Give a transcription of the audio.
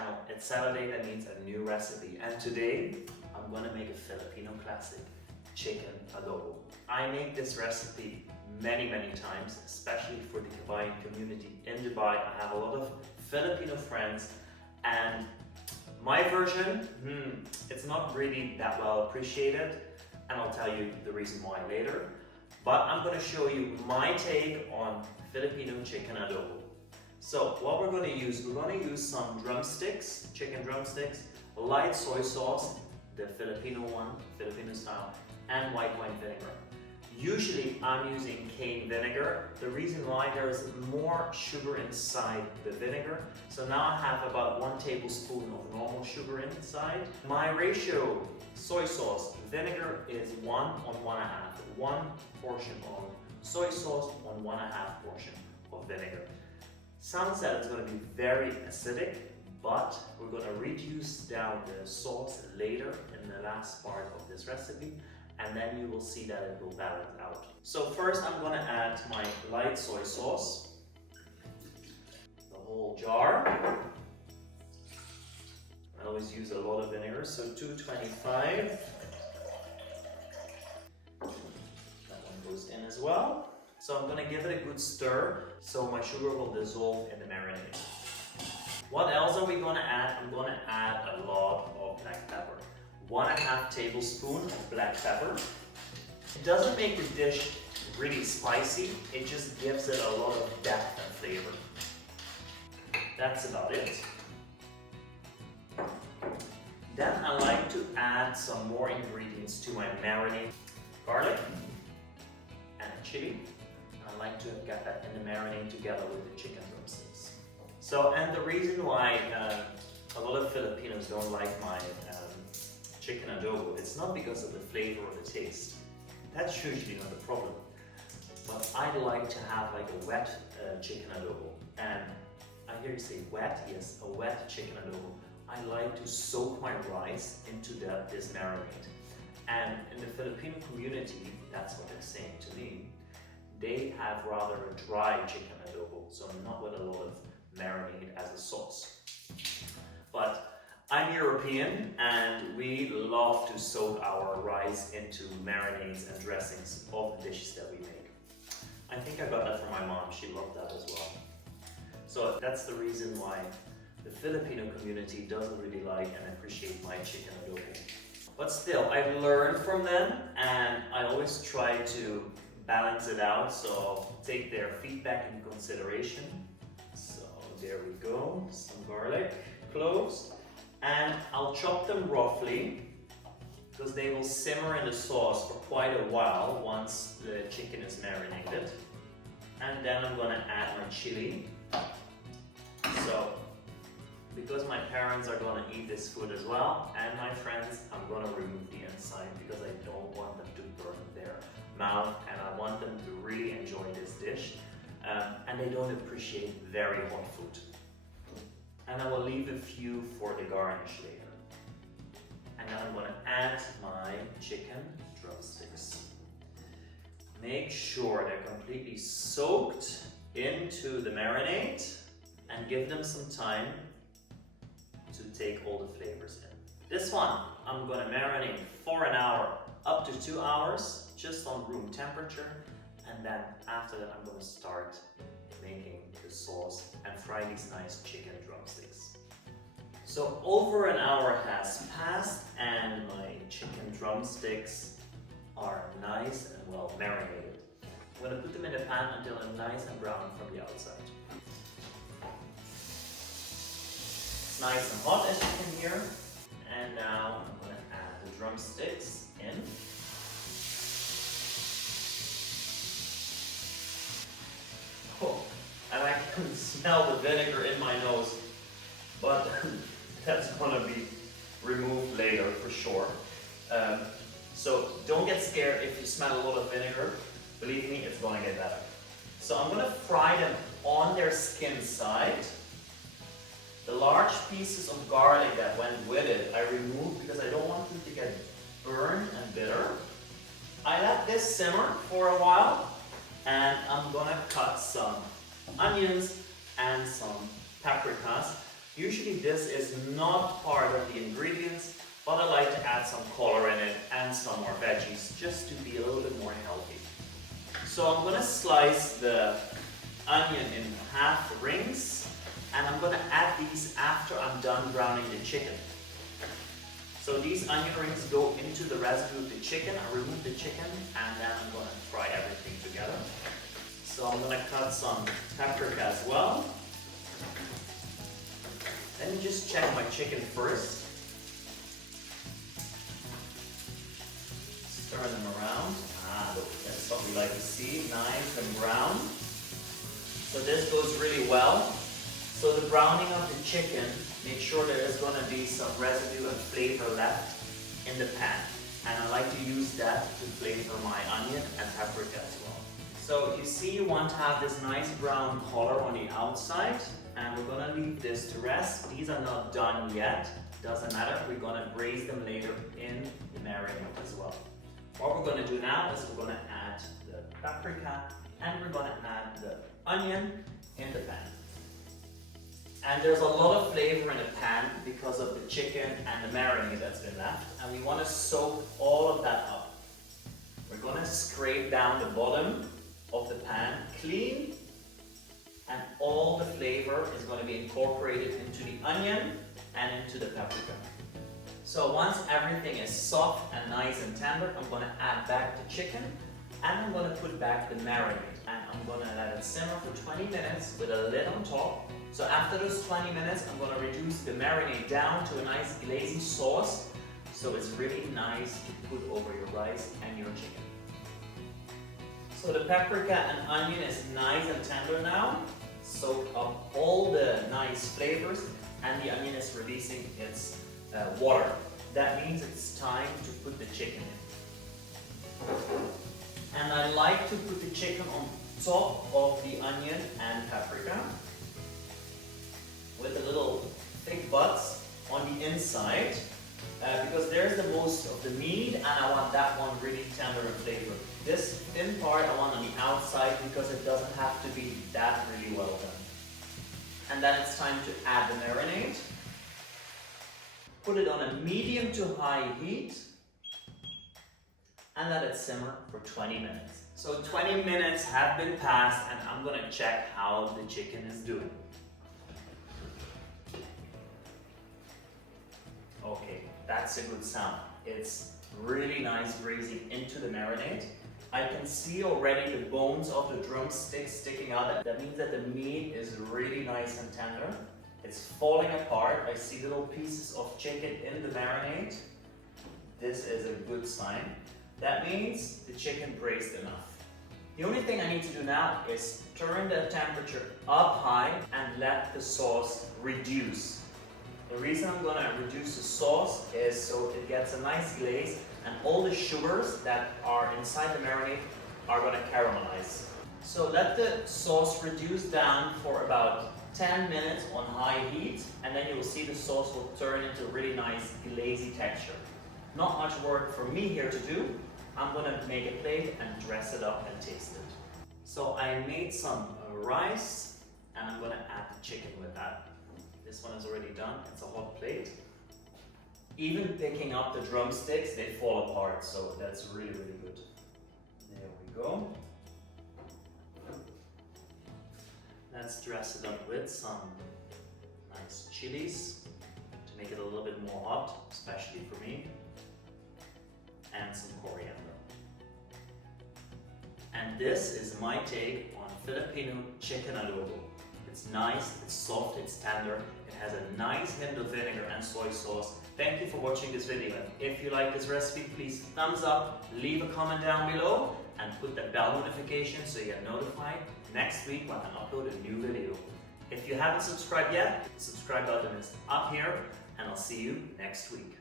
channel. It's Saturday, that means a new recipe. And today, I'm gonna make a Filipino classic, chicken adobo. I make this recipe many times, especially for the kabayan community in Dubai. I have a lot of Filipino friends, and my version, it's not really that well appreciated, and I'll tell you the reason why later. But I'm gonna show you my take on Filipino chicken adobo. So what we're gonna use some drumsticks, chicken drumsticks, light soy sauce, the Filipino one, Filipino style, and white wine vinegar. Usually I'm using cane vinegar. The reason why, there is more sugar inside the vinegar. So now I have about 1 tablespoon of normal sugar inside. My ratio, soy sauce, vinegar is 1:1.5. 1 portion of soy sauce, 1:1.5 portion of vinegar. Sounds that it's going to be very acidic, but we're going to reduce down the sauce later in the last part of this recipe, and then you will see that it will balance out. So first I'm going to add my light soy sauce, the whole jar. I always use a lot of vinegar, so 225. That one goes in as well. So I'm going to give it a good stir so my sugar will dissolve in the marinade. What else are we going to add? I'm going to add a lot of black pepper. 1.5 tablespoons of black pepper. It doesn't make the dish really spicy, it just gives it a lot of depth and flavor. That's about it. Then I like to add some more ingredients to my marinade. Garlic and chili. I like to get that in the marinade together with the chicken drumsticks. So, and the reason why a lot of Filipinos don't like my chicken adobo, it's not because of the flavor or the taste. That's usually not the problem. But I like to have like a wet chicken adobo. And I hear you say wet, yes, a wet chicken adobo. I like to soak my rice into this marinade. And in the Filipino community, that's what they're saying to me. They have rather a dry chicken adobo, so not with a lot of marinade as a sauce. But I'm European, and we love to soak our rice into marinades and dressings of the dishes that we make. I think I got that from my mom, she loved that as well. So that's the reason why the Filipino community doesn't really like and appreciate my chicken adobo. But still, I've learned from them, and I always try to balance it out, so I'll take their feedback into consideration. So there we go, some garlic, cloves, and I'll chop them roughly because they will simmer in the sauce for quite a while once the chicken is marinated. And then I'm gonna add my chili. So because my parents are gonna eat this food as well, and my friends, I'm gonna remove the inside because I don't want them to burn their mouth, and I want them to really enjoy this dish. And they don't appreciate very hot food. And I will leave a few for the garnish later. And then I'm gonna add my chicken drumsticks. Make sure they're completely soaked into the marinade and give them some time to take all the flavors in. This one, I'm gonna marinate for an hour, up to 2 hours, just on room temperature. And then after that, I'm gonna start making the sauce and fry these nice chicken drumsticks. So over an hour has passed, and my chicken drumsticks are nice and well marinated. I'm gonna put them in the pan until they're nice and brown from the outside. It's nice and hot, as you can hear. And now I'm gonna add the drumsticks in. Oh, and I can smell the vinegar in my nose, but that's gonna be removed later for sure. So don't get scared if you smell a lot of vinegar. Believe me, it's gonna get better. So I'm gonna fry them on their skin side. The large pieces of garlic that went with it, I removed because I don't want them to get burned and bitter. I let this simmer for a while, and I'm gonna cut some onions and some paprikas. Usually this is not part of the ingredients, but I like to add some color in it and some more veggies just to be a little bit more healthy. So I'm going to slice the onion in half rings, and I'm going to add these after I'm done browning the chicken. So these onion rings go into the residue of the chicken. I remove the chicken and then I'm going to fry everything together. So I'm going to cut some paprika as well. Let me just check my chicken first. Stir them around. That's what we like to see, nice and brown. So this goes really well. So the browning of the chicken, make sure there is going to be some residue and flavor left in the pan. And I like to use that to flavor my onion and paprika as well. So you see, you want to have this nice brown color on the outside, and we're going to leave this to rest. These are not done yet, doesn't matter. We're going to braise them later in the marinade as well. What we're going to do now is we're going to add the paprika and we're going to add the onion in the pan. And there's a lot of flavor in the pan because of the chicken and the marinade that's been left, and we want to soak all of that up. We're going to scrape down the bottom of the pan clean, and all the flavor is going to be incorporated into the onion and into the paprika. So once everything is soft and nice and tender, I'm going to add back the chicken and I'm going to put back the marinade, and I'm going to let it simmer for 20 minutes with a lid on top. So after those 20 minutes, I'm going to reduce the marinade down to a nice glazy sauce, so it's really nice to put over your rice and your chicken. So the paprika and onion is nice and tender now. Soak up all the nice flavors, and the onion is releasing its water. That means it's time to put the chicken in. And I like to put the chicken on top of the onion and paprika with a little thick butts on the inside, because there's the most of the meat, and I want that one really tender and flavored. This thin part I want on the outside because it doesn't have to be that really well done. And then it's time to add the marinade. Put it on a medium to high heat and let it simmer for 20 minutes. So 20 minutes have been passed, and I'm going to check how the chicken is doing. Okay, that's a good sound. It's really nice grazing into the marinade. I can see already the bones of the drumsticks sticking out. That means that the meat is really nice and tender. It's falling apart. I see little pieces of chicken in the marinade. This is a good sign. That means the chicken braised enough. The only thing I need to do now is turn the temperature up high and let the sauce reduce. The reason I'm going to reduce the sauce is so it gets a nice glaze and all the sugars that are inside the marinade are going to caramelize. So let the sauce reduce down for about 10 minutes on high heat, and then you will see the sauce will turn into a really nice glazy texture. Not much work for me here to do. I'm going to make a plate and dress it up and taste it. So I made some rice, and I'm going to add the chicken with that. This one is already done. It's a hot plate. Even picking up the drumsticks, they fall apart, so that's really, really good. There we go. Let's dress it up with some nice chilies to make it a little bit more hot, especially for me, and some coriander. And this is my take on Filipino chicken adobo. It's nice, it's soft, it's tender, it has a nice hint of vinegar and soy sauce. Thank you for watching this video. If you like this recipe, please thumbs up, leave a comment down below, and put that bell notification so you get notified next week when I upload a new video. If you haven't subscribed yet, the subscribe button is up here, and I'll see you next week.